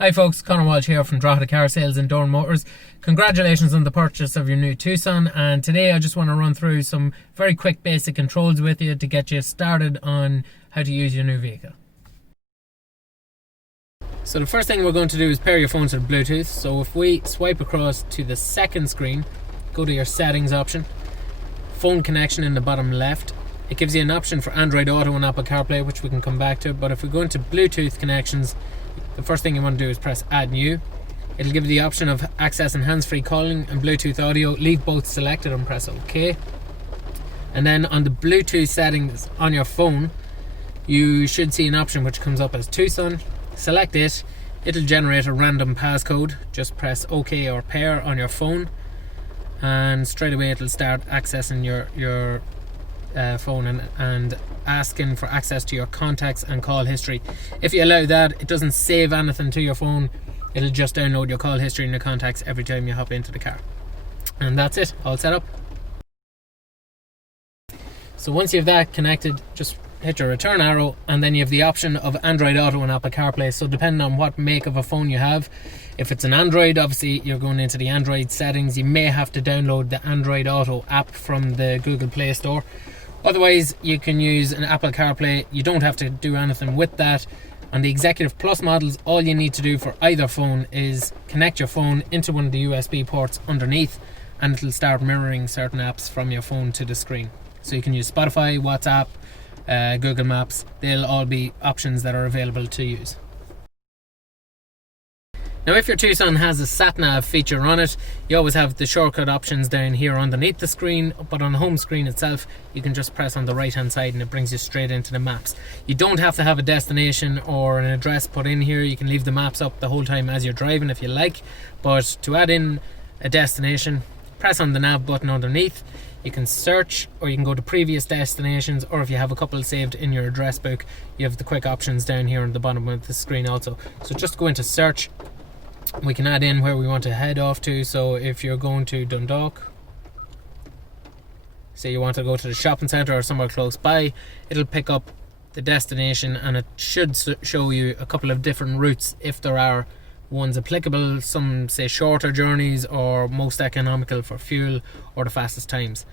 Hi folks, Conor Walsh here from Drogheda Car Sales and Dorn Motors. Congratulations on the purchase of your new Tucson, and today I just want to run through some very quick basic controls with you to get you started on how to use your new vehicle. So the first thing we're going to do is pair your phone to the Bluetooth. So if we swipe across to the second screen, go to your settings option, phone connection in the bottom left. It gives you an option for Android Auto and Apple CarPlay, which we can come back to, but if we go into Bluetooth connections, the first thing you want to do is press Add New. It'll give you the option of accessing hands-free calling and Bluetooth audio. Leave both selected and press OK. And then on the Bluetooth settings on your phone, you should see an option which comes up as Tucson. Select it. It'll generate a random passcode. Just press OK or pair on your phone, and straight away it'll start accessing your phone and asking for access to your contacts and call history. If you allow that, it doesn't save anything to your phone. It'll just download your call history and your contacts every time you hop into the car. And that's it, all set up. So once you have that connected, just hit your return arrow, and then you have the option of Android Auto and Apple CarPlay. So depending on what make of a phone you have, if it's an Android, obviously you're going into the Android settings. You may have to download the Android Auto app from the Google Play Store. Otherwise, you can use an Apple CarPlay. You don't have to do anything with that. On the Executive Plus models, all you need to do for either phone is connect your phone into one of the USB ports underneath, and it'll start mirroring certain apps from your phone to the screen. So you can use Spotify, WhatsApp, Google Maps. They'll all be options that are available to use. Now, if your Tucson has a sat-nav feature on it, you always have the shortcut options down here underneath the screen, but on the home screen itself, you can just press on the right hand side and it brings you straight into the maps. You don't have to have a destination or an address put in here. You can leave the maps up the whole time as you're driving if you like, but to add in a destination, press on the nav button underneath. You can search, or you can go to previous destinations, or if you have a couple saved in your address book, you have the quick options down here on the bottom of the screen also. So just go into search. We can add in where we want to head off to. So if you're going to Dundalk, say you want to go to the shopping centre or somewhere close by, it'll pick up the destination and it should show you a couple of different routes if there are ones applicable. Some say shorter journeys or most economical for fuel or the fastest times.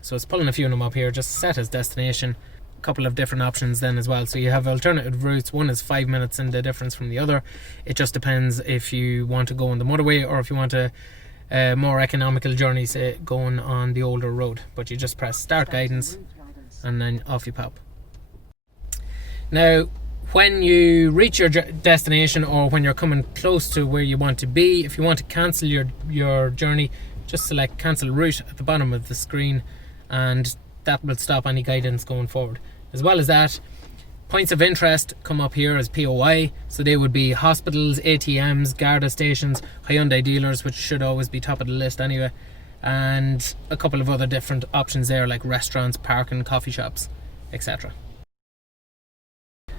So it's pulling a few of them up here. Just set as destination. A couple of different options then as well. So you have alternative routes. One is 5 minutes in the difference from the other. It just depends if you want to go on the motorway or if you want a more economical journey, say going on the older road. But you just press start guidance and then off you pop. Now, when you reach your destination or when you're coming close to where you want to be, if you want to cancel your journey, just select cancel route at the bottom of the screen, and that will stop any guidance going forward. As well as that, points of interest come up here as POI, so they would be hospitals, ATMs, Garda stations, Hyundai dealers, which should always be top of the list anyway, and a couple of other different options there like restaurants, parking, coffee shops, etc.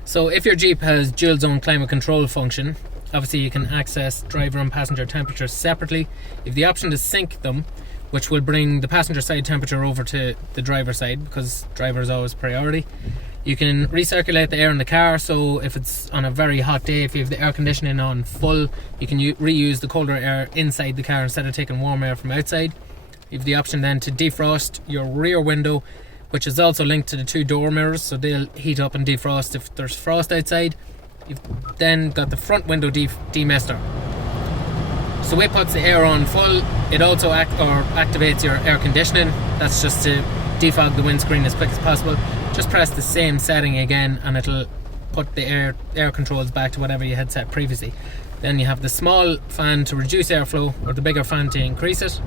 So if your Jeep has dual zone climate control function, obviously you can access driver and passenger temperatures separately. You have the option to sync them, which will bring the passenger side temperature over to the driver side, because driver is always priority. You can recirculate the air in the car, so if it's on a very hot day, if you have the air conditioning on full, you can reuse the colder air inside the car instead of taking warm air from outside. You have the option then to defrost your rear window, which is also linked to the two door mirrors, so they'll heat up and defrost if there's frost outside. You've then got the front window demister. So it puts the air on full. It also activates your air conditioning. That's just to defog the windscreen as quick as possible. Just press the same setting again and it'll put the air controls back to whatever you had set previously. Then you have the small fan to reduce airflow, or the bigger fan to increase it.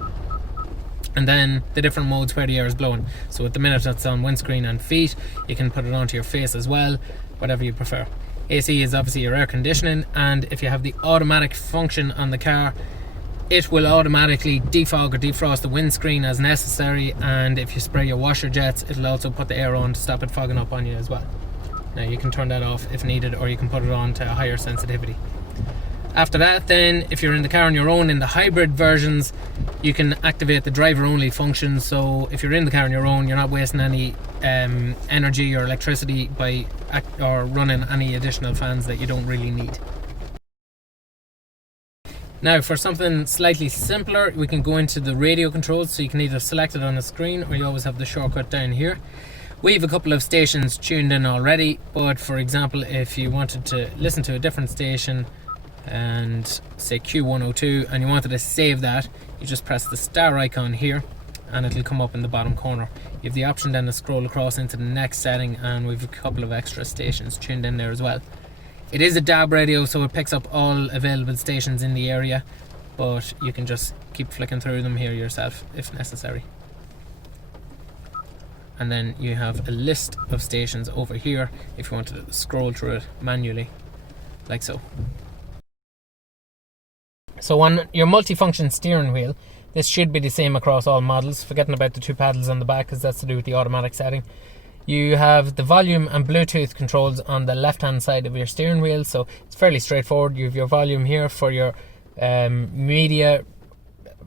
And then the different modes where the air is blowing. So at the minute it's on windscreen and feet. You can put it onto your face as well, whatever you prefer. AC is obviously your air conditioning, and if you have the automatic function on the car, it will automatically defog or defrost the windscreen as necessary, and if you spray your washer jets, it'll also put the air on to stop it fogging up on you as well. Now you can turn that off if needed, or you can put it on to a higher sensitivity. After that, then, if you're in the car on your own, in the hybrid versions, you can activate the driver only function. So if you're in the car on your own, you're not wasting any energy or electricity by running any additional fans that you don't really need. Now for something slightly simpler, we can go into the radio controls, so you can either select it on the screen or you always have the shortcut down here. We have a couple of stations tuned in already, but for example, if you wanted to listen to a different station and say Q102 and you wanted to save that, you just press the star icon here and it'll come up in the bottom corner. You have the option then to scroll across into the next setting, and we've a couple of extra stations tuned in there as well. It is a DAB radio, so it picks up all available stations in the area, but you can just keep flicking through them here yourself if necessary. And then you have a list of stations over here if you wanted to scroll through it manually, like so. So on your multifunction steering wheel, this should be the same across all models, forgetting about the two paddles on the back because that's to do with the automatic setting. You have the volume and Bluetooth controls on the left hand side of your steering wheel, so it's fairly straightforward. You have your volume here for your media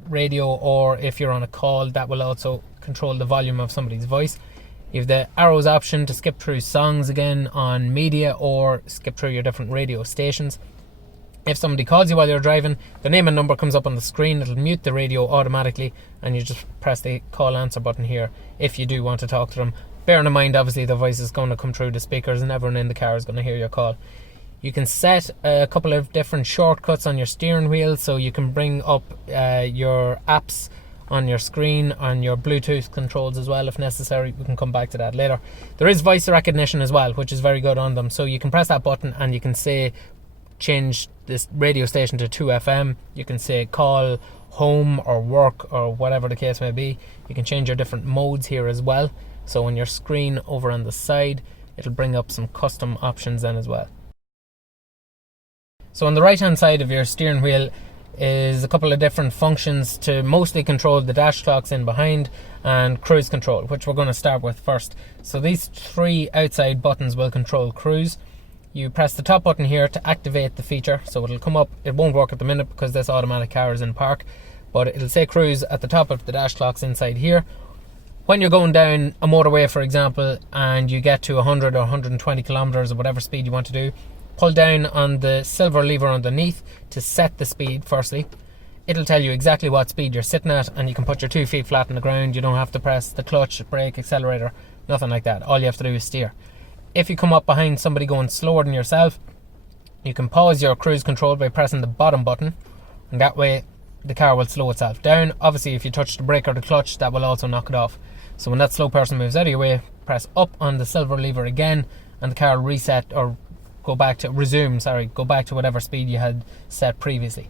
radio, or if you're on a call, that will also control the volume of somebody's voice. You have the arrows option to skip through songs again on media, or skip through your different radio stations. If somebody calls you while you're driving, the name and number comes up on the screen. It'll mute the radio automatically, and you just press the call answer button here if you do want to talk to them. Bearing in mind, obviously, the voice is going to come through the speakers and everyone in the car is going to hear your call. You can set a couple of different shortcuts on your steering wheel, so you can bring up your apps on your screen, on your Bluetooth controls as well if necessary. We can come back to that later. There is voice recognition as well, which is very good on them. So you can press that button and you can say, change this radio station to 2FM. You can say call home or work or whatever the case may be. You can change your different modes here as well. So on your screen over on the side, it'll bring up some custom options then as well. So on the right hand side of your steering wheel is a couple of different functions to mostly control the dash clocks in behind and cruise control, which we're going to start with first. So these three outside buttons will control cruise. You press the top button here to activate the feature, so it'll come up. It won't work at the minute because this automatic car is in park, but it'll say cruise at the top of the dash clocks inside here. When you're going down a motorway, for example, and you get to 100 or 120 kilometers or whatever speed you want to do, pull down on the silver lever underneath to set the speed firstly. It'll tell you exactly what speed you're sitting at, and you can put your 2 feet flat on the ground. You don't have to press the clutch, brake, accelerator, nothing like that. All you have to do is steer. If you come up behind somebody going slower than yourself, you can pause your cruise control by pressing the bottom button, and that way the car will slow itself down. Obviously, if you touch the brake or the clutch, that will also knock it off. So when that slow person moves out of your way, press up on the silver lever again, and the car will reset or go back to whatever speed you had set previously.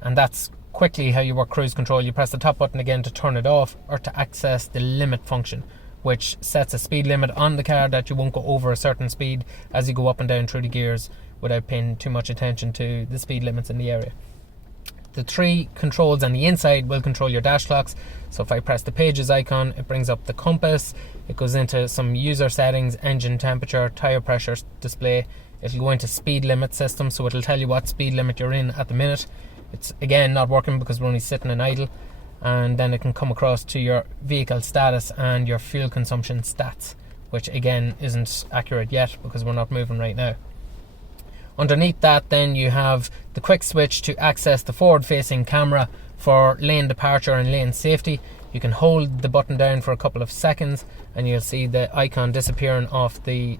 And that's quickly how you work cruise control. You press the top button again to turn it off, or to access the limit function, which sets a speed limit on the car that you won't go over a certain speed as you go up and down through the gears without paying too much attention to the speed limits in the area. The three controls on the inside will control your dash clocks. So if I press the pages icon, it brings up the compass. It goes into some user settings, engine temperature, tire pressure display. It'll go into speed limit system, so it'll tell you what speed limit you're in at the minute. It's again not working because we're only sitting in idle. And then it can come across to your vehicle status and your fuel consumption stats, which again isn't accurate yet because we're not moving right now. Underneath that then you have the quick switch to access the forward facing camera for lane departure and lane safety. You can hold the button down for a couple of seconds and you'll see the icon disappearing off the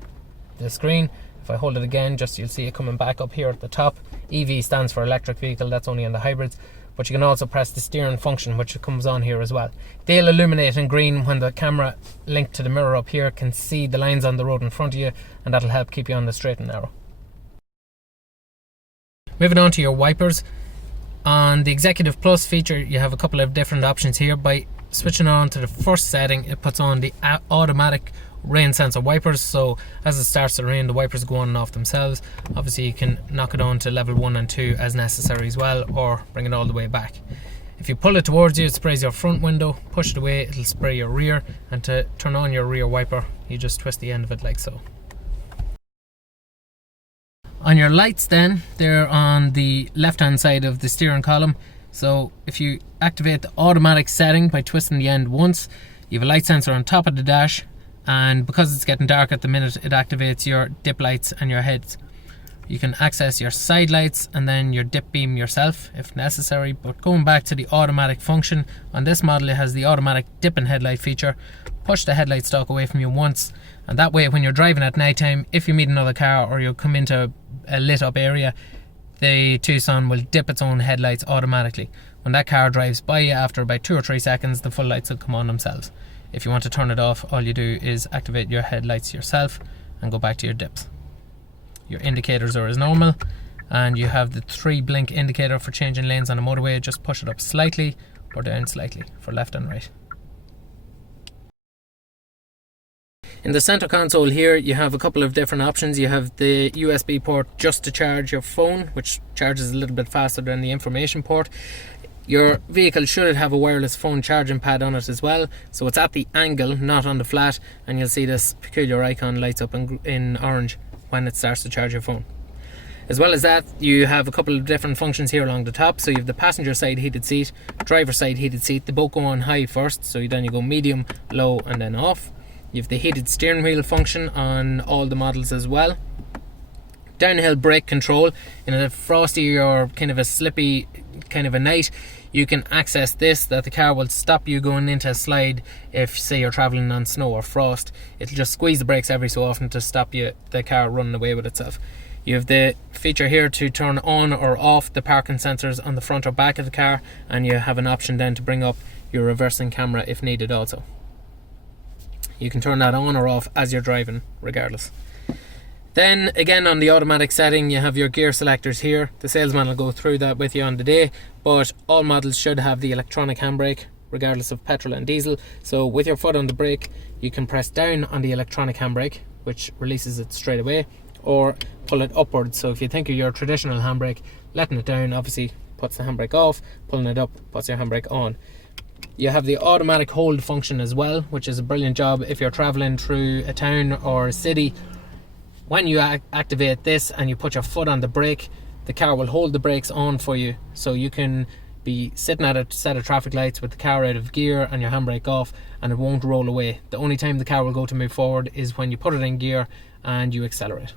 screen. If I hold it again, you'll see it coming back up here at the top. EV stands for electric vehicle, that's only on the hybrids. But you can also press the steering function, which comes on here as well. They'll illuminate in green when the camera linked to the mirror up here can see the lines on the road in front of you, and that'll help keep you on the straight and narrow. Moving on to your wipers. On the Executive Plus feature, you have a couple of different options here. By switching on to the first setting, it puts on the automatic rain sensor wipers, so as it starts to rain, the wipers go on and off themselves. Obviously you can knock it on to level 1 and 2 as necessary as well, or bring it all the way back. If you pull it towards you, it sprays your front window. Push it away, it'll spray your rear. And to turn on your rear wiper, you just twist the end of it like so. On your lights then, they're on the left hand side of the steering column. So if you activate the automatic setting by twisting the end once, you have a light sensor on top of the dash, and because it's getting dark at the minute, it activates your dip lights and your heads. You can access your side lights and then your dip beam yourself if necessary. But going back to the automatic function, on this model it has the automatic dip and headlight feature. Push the headlight stalk away from you once, and that way when you're driving at night time, if you meet another car or you come into a lit up area, the Tucson will dip its own headlights automatically. When that car drives by you after about 2 or 3 seconds, the full lights will come on themselves. If you want to turn it off, all you do is activate your headlights yourself and go back to your dips. Your indicators are as normal, and you have the 3 blink indicator for changing lanes on a motorway. Just push it up slightly or down slightly for left and right. In the center console here, you have a couple of different options. You have the USB port just to charge your phone, which charges a little bit faster than the information port. Your vehicle should have a wireless phone charging pad on it as well, so it's at the angle, not on the flat, and you'll see this peculiar icon lights up in orange when it starts to charge your phone. As well as that, you have a couple of different functions here along the top. So you have the passenger side heated seat, driver side heated seat. They both go on high first, so then you go medium, low, and then off. You have the heated steering wheel function on all the models as well. Downhill brake control. In a frosty or kind of a slippy kind of a night, you can access this, that the car will stop you going into a slide if, say, you're travelling on snow or frost. It'll just squeeze the brakes every so often to stop the car running away with itself. You have the feature here to turn on or off the parking sensors on the front or back of the car, and you have an option then to bring up your reversing camera if needed also. You can turn that on or off as you're driving regardless. Then again, on the automatic setting, you have your gear selectors here. The salesman will go through that with you on the day, but all models should have the electronic handbrake regardless of petrol and diesel. So with your foot on the brake, you can press down on the electronic handbrake, which releases it straight away, or pull it upwards. So if you think of your traditional handbrake, letting it down obviously puts the handbrake off, pulling it up puts your handbrake on. You have the automatic hold function as well, which is a brilliant job if you're traveling through a town or a city. When you activate this and you put your foot on the brake, the car will hold the brakes on for you, so you can be sitting at a set of traffic lights with the car out of gear and your handbrake off, and it won't roll away. The only time the car will go to move forward is when you put it in gear and you accelerate.